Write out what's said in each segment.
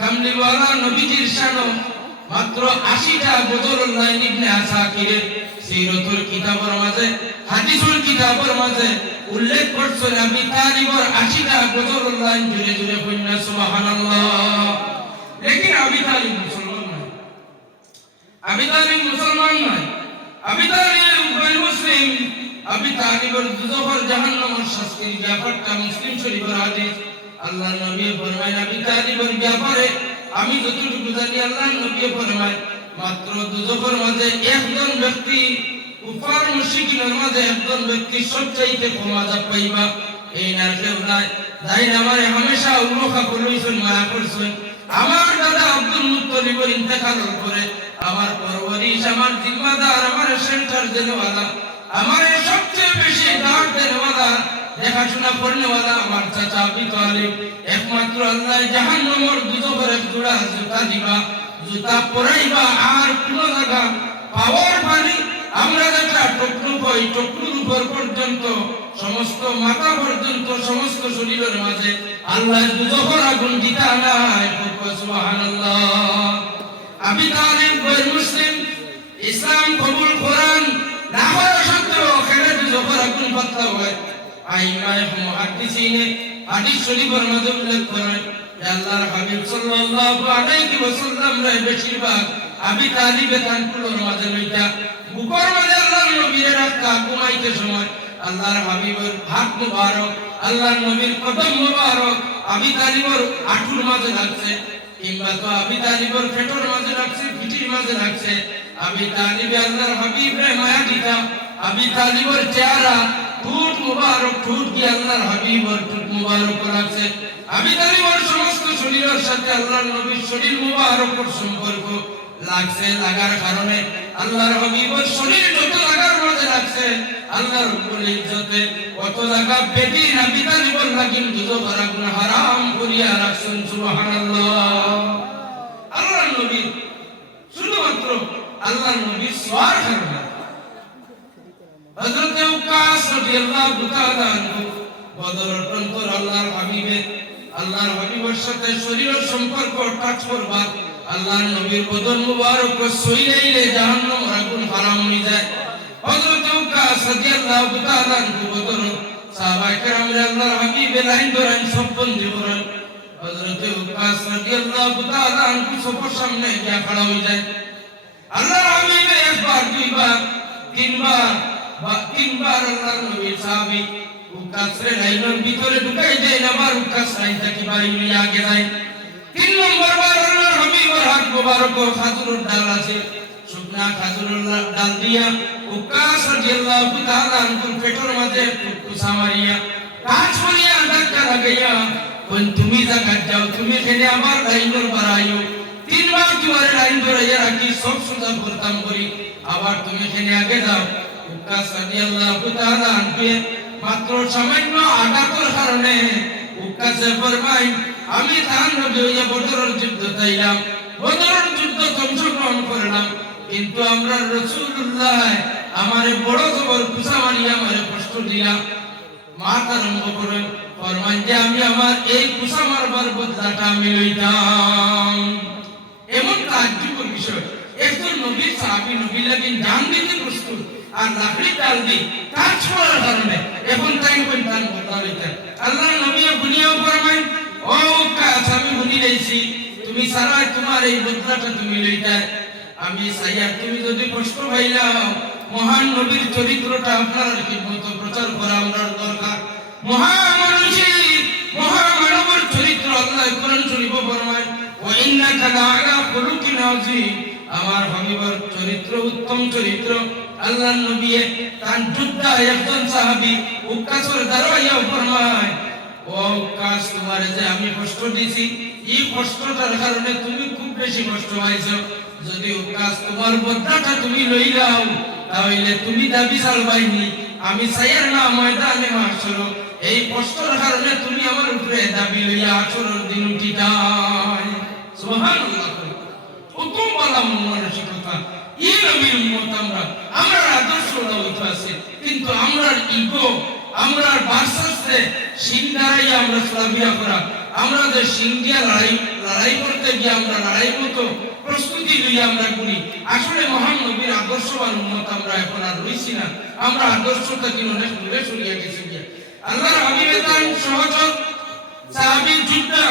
কামলিওয়ালা নবীজির শানো মাত্র 80টা বদরুল্লাহ ইবনে আসাকিরের সিরাতুল কিতাবের মাঝে হাদিসুল কিতাবের মাঝে উল্লেখ করছেন আবি তালিবর 80টা বদরুল্লাহ জুড়ে জুড়ে কইনা সুবহানাল্লাহ। লেকিন আবি তালিব মুসলমান নয়, আবি তালিব মুসলমান নয়, আবি তালিব গैर মুসলিম। আবি তালিবর দুজখর জাহান্নামের শাস্তির ব্যাপারটা মুসলিম শরীফের হাদিস। আল্লাহর নবী ফরমায় আবি তালিবর ব্যাপারে আমি যতটুকু জানি আল্লাহর নবী ফরমায় মাত্র দুজখের মাঝে একজন ব্যক্তি কুফার মুশরিকিনের মাঝে একজন ব্যক্তি সবচাইতে কম আযাব পাইবা। এই না কেউ নাই যাই আমারে হামেশা উল্লেখ করলেন মায়া করছেন। আমার দাদা আব্দুল মুত্তালিবের ইন্তেকালের পরে আমার পরওয়ারিশ, আমার জিম্মাদার, আমার সেন্টার দেনওয়ালা, আমার সবচেয়ে বেশি দাঁড় দেনওয়ালা, দেখাশোনা করনেওয়ালা আমার চাচা আবি তালিব। একমাত্র আল্লাহ জাহান্নামের দুজখের এক জোড়া জুতা দিবা, জুতা পরাইবা, আর কোনো জায়গা পাওয়ার পানি আমরা যেটা টুকরু কই টুকরুর উপর পর্যন্ত সমস্ত মাথা পর্যন্ত সমস্ত শরীরের মাঝে আল্লাহ দুজখের আগুন দিতা নাই। সুবহানাল্লাহ। আবি তালিব গैर মুসলিম, ইসলাম কবুল কোরআন না হওয়া সত্ত্বেও খেলে দুজখের আগুন পাতলা হয়। আইমায়ে মুহাদ্দিসিনে হাদিস শরীফের মাঝে উল্লেখ করেন যে আল্লাহর হাবিব সাল্লাল্লাহু আলাইহি ওয়াসাল্লাম রে বেশিরভাগ আবি তালিবে কানকুলোর মাঝে লইটা বুকর মাঝে আল্লাহর নবীর রাখা ঘুমাইতে সময় আল্লাহর হাবিবের হাত মুবারক, আল্লাহর নবীর কদম মুবারক আবি তালিবের আঁঠুর মাঝে রাখছে, কিংবা তো আবি তালিবের পেটের মাঝে রাখছে, পিঠির মাঝে রাখছে। আবি তালিবে আল্লাহর হাবিব রে মায়া দিতা। আবি তালিবের চেহারা ঠোঁট মুবারক, ঠোঁট কি আল্লাহর হাবিবের ঠোঁট মুবারক রাখছে। আবি তালিবের সমস্ত শরীরের সাথে আল্লাহর নবীর শরীর মুবারকের সম্পর্ক লাগছে। লাগার কারণে আল্লাহর হাবিবের শরীর যত লাগার মাঝে লাগছে আল্লাহর রাব্বুল ইজ্জতে কত লাগা বেবি আবি তালিবের লাগিন দুজখের আগুন হারাম করিয়া রাখছেন। সুবহানাল্লাহ। আল্লাহর নবী শুধুমাত্র আল্লাহর নবী সওয়ার কারণে হযরত উকাস রাদিয়াল্লাহু তাআলা আনহু বদরের প্রান্তর আল্লাহর হাবিবের সাথে শরীরের সম্পর্ক টাচ করবার আল্লাহর নবীর বদন মুবারক সইলেইলে জাহান্নামের আগুন হারাম হয়ে যায়। হযরত উকাস রাদিয়াল্লাহু তাআলা আনহু বদর সাহাবায়ে কেরাম আল্লাহর হাবিবের লাইন ধরেন সব বন্দী করেন। হযরত উকাস রাদিয়াল্লাহু তাআলা আনহু সবার সামনে গিয়ে খড়া হয়ে যায়। আল্লাহর হাবিব একবার, দুইবার, তিনবার আল্লাহর নবীর সাহাবী উকাসরে লাইনের ভিতরে ঢুকাই দেয়, আবার উকাস লাইন থেকে বাইরে নিয়ে আগে যায়। 3 নম্বর বার আল্লাহর হাবিবের হাত মোবারক খাজুরের ডাল আছে, শুকনা খাজুরের ডাল দিয়া উকাস রাদিয়াল্লাহু তাআলা আনহুর পেটের মাঝে কুসা মারিয়া কাজ করিয়া ধাক্কা লাগাইয়া কোন তুমি জায়গা যাও, তুমি খেলে আমার লাইনের বাড়াইও। 3 বার তোমার লাইন ধরাইয়া রাখি, সব সুন্দর করতাম করি, আবার তুমি খেলে আগে যাও। উকাস রাদিয়াল্লাহু তাআলা আনহু মাত্র সামান্য আঘাতের কারণে উকাসে ফরমায় আমি তার নবী হইয়া বদরের যুদ্ধ তাইলাম, বদরের যুদ্ধ অংশগ্রহণ করলাম, কিন্তু আমরা রাসূলুল্লাহ আমারে বড় জবর কুসা মারিয়া আমারে কষ্ট দিয়া মাত আরম্ভ করেন। ফরমায় যে আমি আমার এই কুসা মারবার বদলাটা আমি লইতাম। এমন তাজ্জুবের বিষয়, একজন নবীর সাহাবী নবী লাগেন জান দিতে প্রস্তুত, আর লাকড়ি ডাল দি কাজ করার কারণে এখন তাই কোন তার বদলা লইতেন। আল্লাহর নবী বুনিয়াও ফরমায় ও উকাস আমি বুনি লইছি, তুমি সারা তোমার এই বদলাটা তুমি লইতে। আমি চাইয়া তুমি যদি কষ্ট পাইলাও, মহান নবীর চরিত্রটা আপনার ঠিকমতো প্রচার করা আমরা দরকার। মহামানুষী মহামানবের চরিত্র আল্লাহ কোরআন শরীফে ফরমায় ওয়া ইন্নাকা লাআলা খুলুকিন আযীম। আমার হাবিবের চরিত্র উত্তম চরিত্র। আল্লাহর নবী তার যোদ্ধা একজন সাহাবী উকাসের দাঁড়াইয়া ফরমায় ও উকাস তোমার যে আমি কষ্ট দিছি, এই কষ্টটার কারণে তুমি খুব বেশি কষ্ট পাইছো। যদি উকাস তোমার বদলাটা তুমি লইলাও, তাহলে তুমি দাবি চালবাইনি, আমি চাইয়ার না ময়দানে মাহশর এই কষ্টের কারণে তুমি আমার উপরে দাবি লইয়া হাসরের দিন উঠিতাই। সুবহানাল্লাহ। উত্তম বলা মানসিকতা এই নবীর উম্মত আমরা আদর্শ হইতে আছে, কিন্তু আমরার ইগো আমরার বাসস্তে সিং দাঁড়াইয়া আমরা চলাফেরা করা, আমরা যে সিং দিয়া লড়াই করতে গিয়ে আমরা লড়াই মতো প্রস্তুতি লইয়া আমরা করি। আসলে মহান নবীর আদর্শবান উম্মত আমরা এখন আর রইছি না, আমরা আদর্শটা কি অনেক দূরে সরিয়ে গেছি গিয়া। আল্লাহর হাবিবের তান সহচর সাহাবীর যোদ্ধা,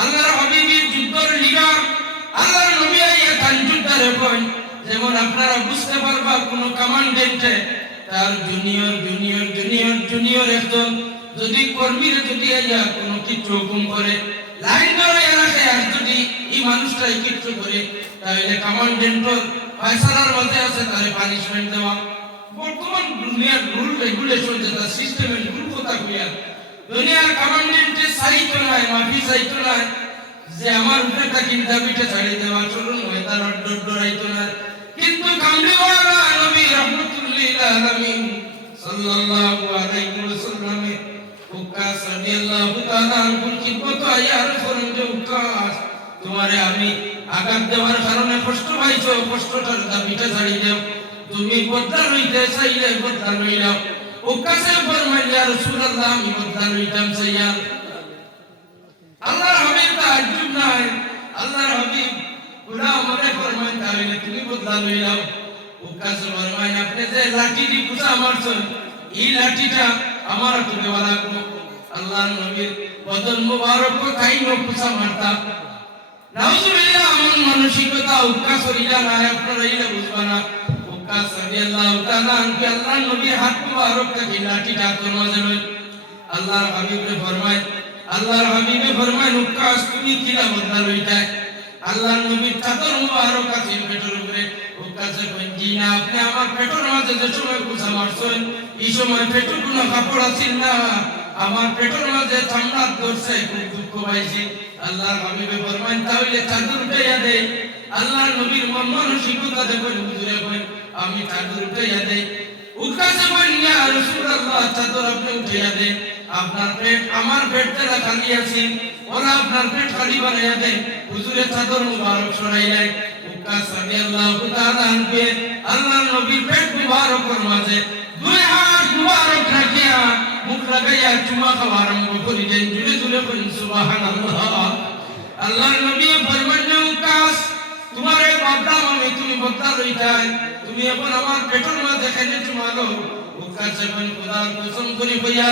আল্লাহর হাবিবের যুদ্ধের লিডার, আল্লাহর নবী আইয়া তান যুদ্ধের পয়েন্ট। যেমন আপনারা বুঝতে পারবা কোন কমান্ডেন্টে তার জুনিয়র একজন যদি কর্মীরা যদি আইয়া কোনো কিছু হুকুম করে লাইন ধরে রাখে, আর যদি এই মানুষটাই কিছু করে তাহলে কমান্ডেন্টর ফয়সালার মধ্যে আছে তারে পানিশমেন্ট দেওয়া। বর্তমান দুনিয়ার রুল রেগুলেশন যেটা সিস্টেমের রুল কথা কইয়া দুনিয়ার কমান্ডেন্টের সাইতো নাই, মাফি সাইতো নাই যে আমার উপরে তাকে দাবিটা ছাড়িয়ে দেওয়া চলুন হয় তার ডরাইতো না। কিন্তু কামলিওয়ালা নবী রাহমাতুল্লিল আলামিন সাল্লাল্লাহু আলাইহি ওয়াসাল্লাম উকাস রাদিয়াল্লাহু তাআলা আনহুর খিদমত আয়ার করেন যে উকাস তোমারে আমি আঘাত দেওয়ার কারণে কষ্ট পাইছো, কষ্টটার দাবিটা ছাড়িয়ে দাও, তুমি বদলা লইতে চাইলে বদলা লই নাও। উকাসে ফরমাইল ইয়া রাসূলুল্লাহ আমি বদলা লইতাম চাইয়া। আল্লাহর হাবিব তাজ্জুব নাই, আল্লাহর হাবিব গোলাম মনে ফরমাইল তাহলে তুমি বদলা লই নাও। উকাসে ফরমাইল আপনি যে লাঠি দিয়ে কুচা মারছেন এই লাঠিটা আমার তুমি লাগবো। আল্লাহর নবীর বদন মুবারক কাইনো কুচা মারতা। নাউজুবিল্লাহ এমন মানসিকতা উকাস হইলা না, আপনারা এইটা বুঝবা না। উকাস রাদিয়াল্লাহু তাআলা আনহু আল্লাহর নবীর হাত মুবারক থেকে লাঠিটা তোর মাঝে লই আল্লাহর হাবিবে ফরমায় উকাস তুমি কিলা বদলা লইতা। আল্লাহর নবীর চাদর মুবারক আছে পেটের উপরে। উকাসে কইন জি না, আপনি আমার পেটের মাঝে যে সময় কুচা মারছেন এই সময় পেটের কোনো কাপড় আছিল না, আমার পেটের মাঝে চামড়া ধরছে, খুব দুঃখ পাইছি। আল্লাহর হাবিবে ফরমায় তাহলে চাদর উঠাইয়া দেই। আল্লাহর নবীর মন মানসিকতা দেখুন, হুজুরে কইন আমি চাদর উঠাইয়া দেই। উকাসে কইন ইয়া রাসূলুল্লাহ চাদর আপনি উঠাইয়া দেন, আপনার পেট আমার পেট তেরা খালি আছে, ওরা আপনার পেট খালি বানাইয়া দেন। হুজুরে চাদর মুবারক সরাইলেন। উকাস রাদিয়াল্লাহু তাআলা আনহু আল্লাহর নবীর পেট মুবারকের মাঝে দুই হাত মুবারক রাখিয়া মুখ লাগাইয়া চুমা খাওয়া আরম্ভ করিলেন। জুড়ে জুড়ে বলেন সুবহানাল্লাহ। আল্লাহর নবী ফরমাইলেন উকাস তোমার এই বদনাম আমি তুমি বদলা লইতাই, তুমি এখন আমার পেটের মাঝে কেন চুমালো? উকাস যখন খোদার কসম করে কইয়া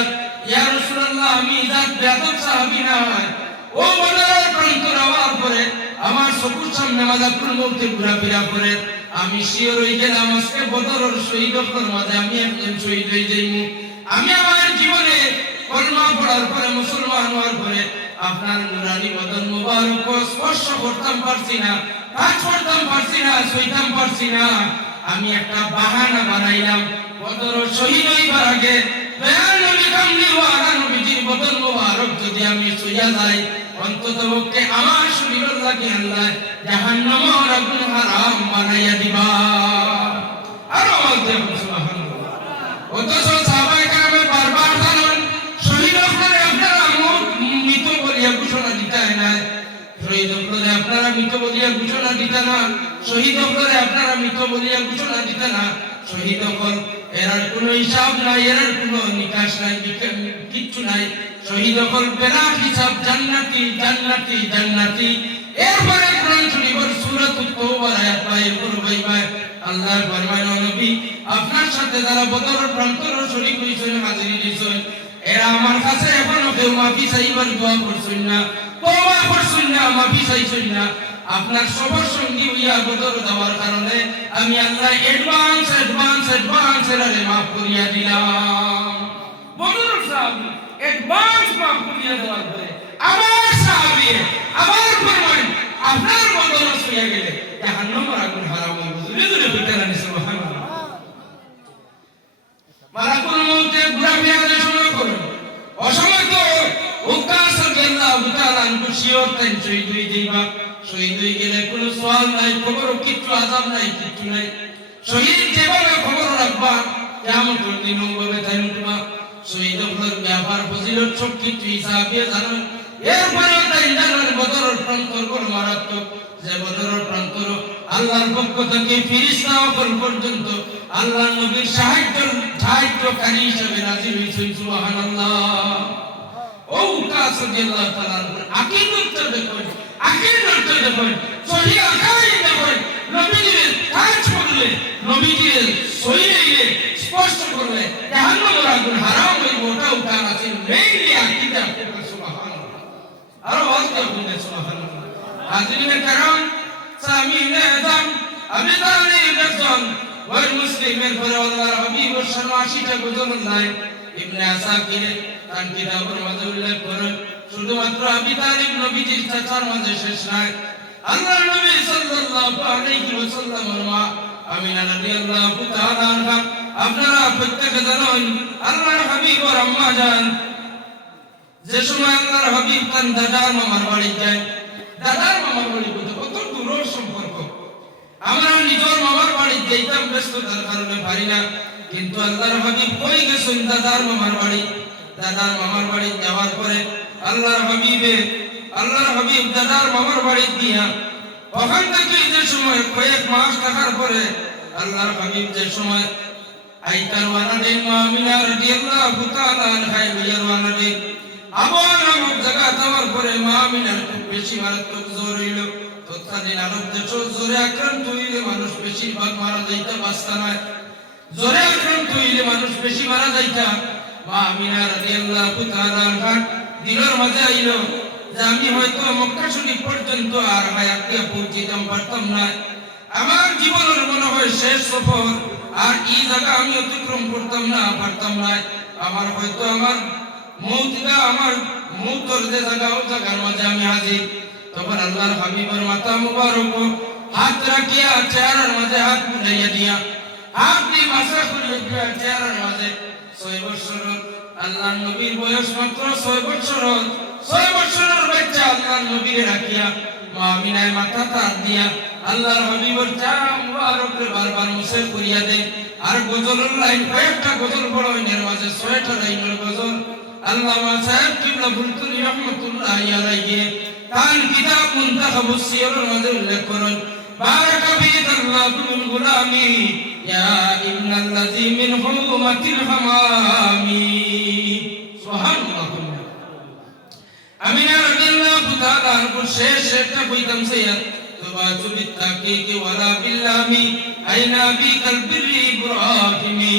ইয়া রাসূলুল্লাহ আমি জাত বেয়াদব সাহাবী না, ও বদরের প্রান্তর হওয়ার পরে আমার চকুর সামনে মালাকুল মউত ঘোরাফেরা করে আমি শিওর হই গেলাম আজকে বদরের শহীদদের মাঝে আমি একজন শহীদ হয়ে যাইমু। আমি আমার জীবনে কলমা পড়ার পরে মুসলমান হওয়ার পরে আপনার নুরানি বদন মুবারক স্পর্শ করতাম পারছি না, কাজ করতাম পারছি না, সইতাম পারছি না। আমি একটা বাহানা বানাইলাম বদর শহীদ হইবার আগে দয়াল নবী কামলিওয়ালা নবীজির বদন মুবারক যদি আমি সইয়া যাই অন্ততপক্ষে আমার শরীরের লাগি আল্লাহ জাহান্নামের আগুন হারাম বানাইয়া দিবা। আরো বলতে সুবহানাল্লাহ। অথচ সাহাবায়ে কেরামে বারবার জানান শহীদ হলে আপনারা মৃত বলিয়া ঘোষণা দিতে না, শহীদ হলে আপনারা মৃত বলিয়া ঘোষণা দিতে না, শহীদ হলে আপনারা মৃত বলিয়া ঘোষণা দিতে না। শহীদ হল এর কোনো হিসাব নাই, এর কোনো নিকাশ নাই, কিচ্ছু নাই। শহীদ হল বেলা হিসাব জান্নাতি জান্নাতি জান্নাতি। এরপরে কোরআন শরীফের সূরাতুত তাওবার আয়াত পায় পড়বাই আল্লাহর ফরমান নবী আপনার সাথে যারা বদরের প্রান্তর শরীক হইছেন হাজির হইছেন এরা আমার কাছে এখনো কেউ মাফি চাইবার দোয়া করছেন না, তওবা করছেন না, মাফি চাইছেন না। আপনার সবার সঙ্গী হইয়া বদর দেওয়ার কারণে আমি আল্লাহ অ্যাডভান্স এর মাফ করিয়া দিলাম। বদর সাহাবী অ্যাডভান্স মাফ করিয়া দেওয়ার পরে আমার সাহাবী আবার ফরমান আপনার বদর হইয়া গেলে জাহান্নামের আগুন হারাম হইব। জুরে জুরে বলতেন সুবহানাল্লাহ। মালাকুল মউত ঘোরাফেরা শুরু করুন অসময় তো উকাস রাদিয়াল্লাহু তাআলা আনহু শিওর তাই শহীদ হয়ে যাইবা। শহীদ হয়ে গেলে কোনো সওয়াল নাই, খবর কিচ্ছু আযাব নাই, কিচ্ছু নাই। শহীদ যেভাবে খবর রাখবা কিয়ামতের দিন ওভাবে তাই উঠবা। শহীদ হওয়ার ব্যাপার ফজিলত সব কিছু হিসাবে জানেন। এরপরে তাই জানেন বদরের প্রান্তর বড় মারাত্মক, যে বদরের প্রান্তর আল্লাহর পক্ষ থেকে ফেরেশতা অকল পর্যন্ত আল্লাহর নবীর সাহায্যকারী হিসেবে নাযিল হইছেন। সুবহানাল্লাহ। ও উকাস রাদিয়াল্লাহু তাআলা আকীদতটা দেখুন, আকীদা দেখুন সহি আকাই দেখুন নবীজির কাজ করলে নবীজির সহিয়ে স্পষ্ট করলে জাহান্নামের আগুন হারাম হইব ওটাও তার আছে মেইনলি আকীদা সুবহানাল্লাহ আর ওয়াজটা বলতে সুবহানাল্লাহ হাজিরিনে کرام সামিন আযম আবি তালিব একজন ওই মুসলিমের পরে আল্লাহর হাবিবের 80টা গজল নাই ইবনে আসাকির তার কিতাবের মাঝে উল্লেখ করেন শুধুমাত্র আবি তালিব নবীজির চাচার মাঝে শেষ নাই আল্লাহর নবী সাল্লাল্লাহু আলাইহি ওয়াসাল্লামের মা আমিনা রাদিয়াল্লাহু তাআলা আনহা আপনারা প্রত্যেকে জানেন আল্লাহর হাবিব ওর আম্মা জান যে সময় আল্লাহর হাবিব তার দাদার মামার বাড়ি যায় দাদার মামার বাড়ি কত দূরের সম্পর্ক আমরা নিজের মামার বাড়ি যেতাম ব্যস্ততার কারণে পারি না কিন্তু আল্লাহর হাবিব কই গেছেন দাদার মামার বাড়ি যাওয়ার পরে আল্লাহর হাবিব দাদার মামার বাড়ি দিয়া ওখান থেকে যে সময় কয়েক মাস থাকার পরে আল্লাহর হাবিব যে সময় আইতার ওয়ানা দেন মা আমিনা রাদিয়াল্লাহু তাআলা আনহা এর ওয়ানা দেন আবার নামক জায়গা যাওয়ার পরে মা আমিনার খুব বেশি মারাত্মক জ্বর হইল তৎকালীন আরব দেশে জ্বরে আক্রান্ত হইলে মানুষ বেশিরভাগ মারা যাইতা বাঁচতা নয় জ্বরে আক্রান্ত হইলে মানুষ বেশি মারা যাইতা মা আমিনা রাদিয়াল্লাহু তাআলা আনহা দিলের মাঝে আইল যে আমি হয়তো মক্কা শরীফ পর্যন্ত আর হায়াতে পৌঁছিতাম পারতাম না আমার জীবনের মনে হয় শেষ সফর আর এই জায়গা আমি অতিক্রম করতাম না পারতাম না আমার হয়তো আমার মৌতর যে জায়গা ও জায়গার মাঝে আমি হাজির তখন আল্লাহর হাবিবের মাথা মুবারক হাত রাখিয়া চেহারার মাঝে হাত বুলাইয়া দিয়া হাত দিয়ে মাথা খুলিয়া দিয়া চেহারার মাঝে 6 বছর আল্লাহর নবীর বয়স মাত্র 6 বছর 6 বছরের বাচ্চা আল্লাহর নবীরে রাখিয়া মা আমিনায় মাথা তার দিয়া আল্লাহর হাবিবের চেহারা মুবারককে বারবার মুছে করিয়া দেন আর গজলের লাইন কয়েকটা গজল বড় এর মাঝে 6টা লাইনের গজল আল্লামা সাহেব কিবলা বুলতুনি রাহমাতুল্লাহি আলাইহি তার কিতাব মুনতাখাবুস সিয়ারের মাঝে উল্লেখ করেন বারাকা বিদাল্লাহু মিন গুলামি ইয়া ইবনাল্লাযী মিন হুমাতিল হামামি সুবহানাল্লাহ আমিনা রাদিয়াল্লাহু তাআলা আনহু শেষ একটা কইতাম সাইয়্যিদ তুবাতু বিত্তাকিকি ওয়ালা বিল্লামি আইনা বি কলবিরি ইব্রাহিমি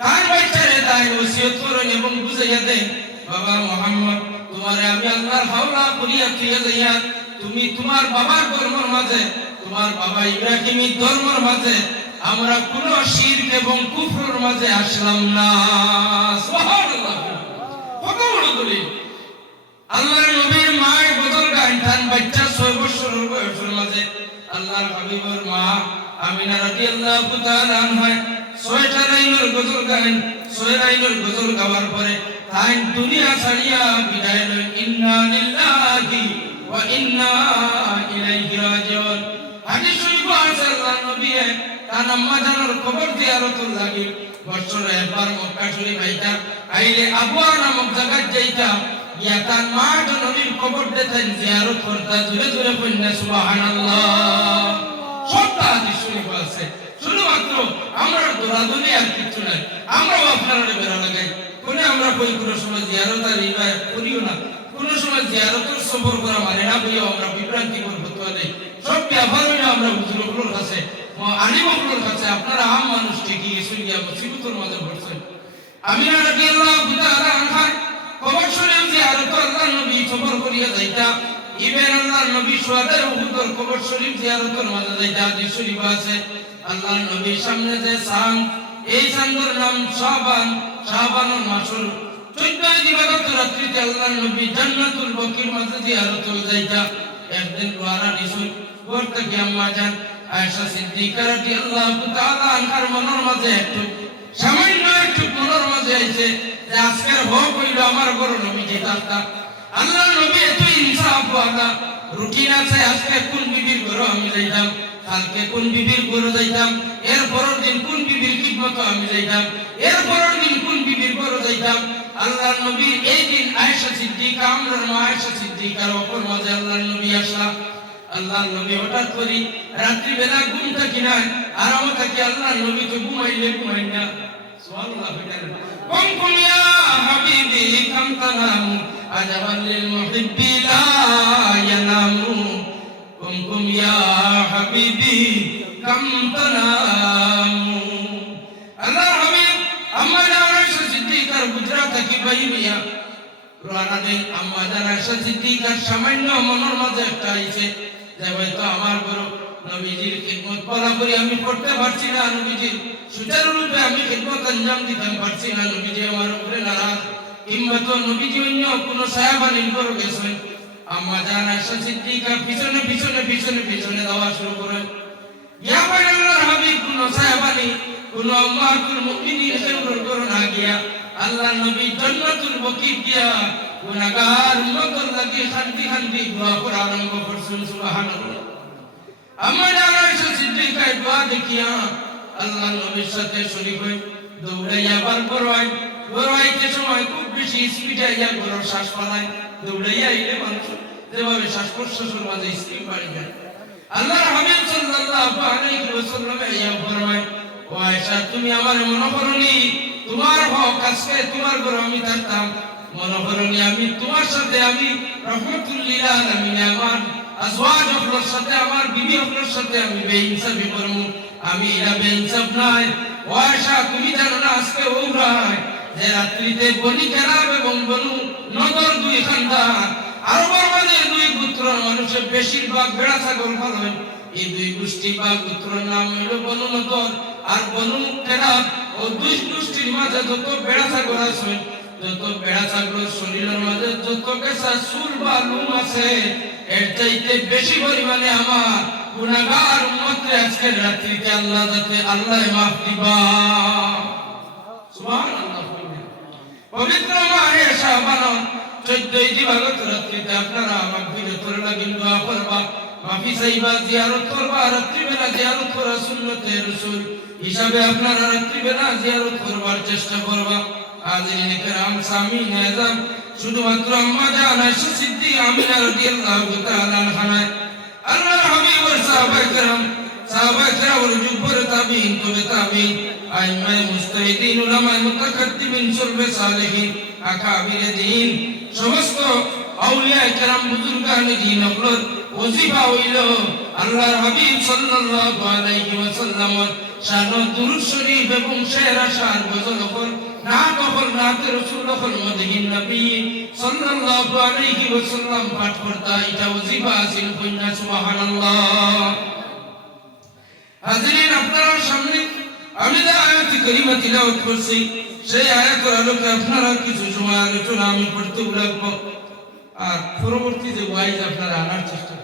তার বাচ্চারে তাই ওসিয়ত করেন এবং বুঝাইয়া দেন বাবা মুহাম্মদ তোমারে আমি আল্লাহর হাওলা করিয়া তুইয়া যাইয়া তুমি তোমার বাবার ধর্মের মাঝে তোমার বাবা ইব্রাহিমের ধর্মের মাঝে আমরা কোন শিরক এবং কুফরের মাঝে আসলাম না সুবহানাল্লাহ কত বড় দলিল আল্লাহর নবীর মায়ের বদল গান তার বাচ্চা 6 বছরের বয়সের মাঝে আল্লাহর হাবিবের মা আমিনা রাদিয়াল্লাহু তাআলা আনহা 6টা লাইনের গজল গান 6 লাইনের গজল গাওয়ার পরে তাই দুনিয়া ছাড়িয়া বিদায় লই ইন্না লিল্লাহি ওয়া ইন্না ইলাইহি রাজিউন হাদিস শরীফ আছে আল্লাহর নবী তার আম্মা জানার খবর জিয়ারতুল লাগি বছরে একবার মক্কা শরীফ আইতা আইলে আবওয়া নামক জায়গা যাইতা ইয়া তার মা নবীর খবর দিতেন জিয়ারত করতে দূরে দূরে পড়না সুবহানাল্লাহ সবটা হাদিস শরীফ আছে শুধুমাত্র আমরা দৌড়াদৌড়ি আর কিছু নাই আমরাও আপনারা বেরা লাগাই কোনে আমরা কই কোনো সময় জিয়ারত আর ইবাদত করিও না কোনো সময় জিয়ারতের সফর করা মানে না বইও আমরা বিভ্রান্তি করব তো নেই সব ব্যাপার হইলো আমরা হুজুরগুলোর কাছে আলিমগুলোর কাছে আপনারা আম মানুষ ঠিকই শুনিয়া মুসিবতের মাঝে পড়ছেন আমিনা রাদিয়াল্লাহু তাআলা আনহা খবর শুনে জিয়ারত আল্লাহর নবী সফর করিয়া যাইতা ইবেন আল্লাহর নবী সুহাদা উহুদের কবর শরীফ জিয়ারতের মাঝে যাইতা হাদিস শরীফ আছে আল্লাহর নবীর সামনে যে সাম এই চাঁদের নাম শাবানুল মাসুর 14 দিবাগত রাত্রিতে আল্লাহর নবী জান্নাতুল বকির মাঝে জিয়ারত যাইতা একদিন দুয়ারা নিশুন ঘর থেকে আম্মা জান আয়েশা সিদ্দিকা রাদিয়াল্লাহু তাআলা আনহার মনের মাঝে একটু সামান্য একটু মনের মাঝে আইছে যে আজকের হক হইল আমার ঘর নবী যেতা আল্লাহর নবী এত ইনসাফ ওয়ালা রুটিন আছে আজকে কোন বিবির ঘর আমি যাইতাম কালকে কোন বিবির ঘর যাইতাম এর পরের দিন কোন বিবির খিদমত আমি যাইতাম এর পরের দিন কোন বিবির ঘর যাইতাম আল্লাহর নবী এই দিন আয়েশা সিদ্দিকা আমরার মা আয়েশা সিদ্দিকার অপর মাঝে আল্লাহর নবী আসলা আল্লাহর নবী হঠাৎ করে রাত্রি বেলা ঘুম থাকি না আরাম থাকি আল্লাহর নবী তো ঘুমাইলে ঘুমাই না সুবহানাল্লাহ কোন কোন ইয়া হাবিবি কাম তানামু আজাবাল লিল মুহিব্বি লা ইয়ানামু হাবিবি কাম তানামু। আল্লাহর হাবিব আম্মা জান আয়েশা সিদ্দিকার গুজরাত থেকে বাইরিয়া রওনা দেন। আম্মা জান আয়েশা সিদ্দিকার সামান্য মনের মাঝে একটা আইছে যে হয়তো আমার বড় নবীজির খিদমত বরাবরই আমি করতে পারছি না, নবীজির সুচারুরূপে আমি খিদমত আঞ্জাম দিতে পারছি না, নবীজি আমার উপরে নারাজ, কিংবা তো নবীজি অন্য কোনো সাহাবা নির্ভর গেছেন। আম্মা জান আয়েশা সিদ্দিকা পিছনে পিছনে পিছনে পিছনে যাওয়া শুরু করেন। ইয়া আল্লাহর হাবিব কোনো সাহাবা নেই, কোনো উম্মাতুল মুমিনিন খেউর করে না গিয়া আল্লাহ নবী জান্নাতুল বকি গিয়া গুনাহগার উম্মতের লাগি খান্তি খান্তি দোয়া করা আরম্ভ করছেন। সুবহানাল্লাহ। আম্মা জান আয়েশা সিদ্দিকা দোয়া দেখিয়া আল্লাহ নবীর সাথে শরীক হয়ে দৌড়াইয়া বার করয়। দৌড়াইতে সময় খুব বেশি স্পিডে ইয়া বড় শ্বাস পালায়। দৌড়াইয়া এলে মানুষ যেভাবে শ্বাস প্রশ্বাসের মাঝে স্পিড বাড়ি যায়। আল্লাহর হাবিব সাল্লাল্লাহু আলাইহি ওয়াসাল্লাম ইয়া ফরমায়, ও আয়েশা তুমি আমার মনে করনি তোমার হক আজকে তোমার ঘরে আমি থাকতাম, মনে করনি আমি তোমার সাথে আমি রহমাতুল লিল আলামিন আমার আজওয়াজ হকর সাথে আমার বিবি হকর সাথে আমি বেইনসাফি করব, আমি এরা বেইনসাফ নাই। ও আয়েশা তুমি জানো না আজকে ওরাই যে রাত্রিতে বনি কেরাব এবং বনু নদর দুই খানদান আরবের মাঝে দুই পুত্র মানুষের বেশিরভাগ বেড়া ছাগল পালন। এই দুই গোষ্ঠী বা পুত্রের নাম হইল বনু নদর আর বনু কেরাব। ও দুই গোষ্ঠীর মাঝে যত বেড়া ছাগল আছে, যত বেড়া ছাগলের শরীরের মাঝে যত কেঁচা চুল বা লোম আছে, এর চাইতে বেশি পরিমাণে আমার গুনাহগার উম্মতকে আজকে রাত্রিতে আল্লাহ যাতে আল্লাহ মাফ দিবা। সুবহানাল্লাহ। পবিত্র মাহে শাবান 14 দিবাগত রাত্রিতে আপনারা মাগফিরাতের লাগি দোয়া করবা, মাফি চাইবা, জিয়ারত করবা। রাত্রিবেলা জিয়ারত করা সুন্নতে রাসূল হিসাবে আপনারা রাত্রিবেলা জিয়ারত করবার চেষ্টা করবা। হাজিরিন কিরাম সামিন আযম শুধুমাত্র আম্মা জান আয়েশা সিদ্দিকা আমিনা রাদিয়াল্লাহু তাআলা আনহা আল্লাহর হাবিবের সাহাবায়ে কেরাম যুগপর তাবিঈন তবে তাবিঈন আইম্মায়ে মুজতাহিদিন উলামায়ে মুতাকাদ্দিমিন সুলবে সালেহিন আকাবিরে দ্বীন সমস্ত আউলিয়ায়ে কেরাম বুজুর্গানে দ্বীন হলো ওজিফা হইল আল্লাহর হাবিব সাল্লাল্লাহু আলাইহি ওয়াসাল্লামের শান দুরূদ শরীফ এবং শেরা শান গজল হল নাত হল নাতে রাসূল হল মদিহিন নবী সাল্লাল্লাহু আলাইহি ওয়াসাল্লাম পাঠ করতা। এটা ওজিফা আসিল কইনা। সুবহানাল্লাহ। হাজিরিন আপনার সামনে আমি যে আয়াত কারিমা তিলাওয়াত করছি সেই আয়াতের আলোকে আপনারা কিছু সময় আলোচনা আমি করতে লাগবো, আর পরবর্তী যে ওয়াইজ আপনারা আনার চেষ্টা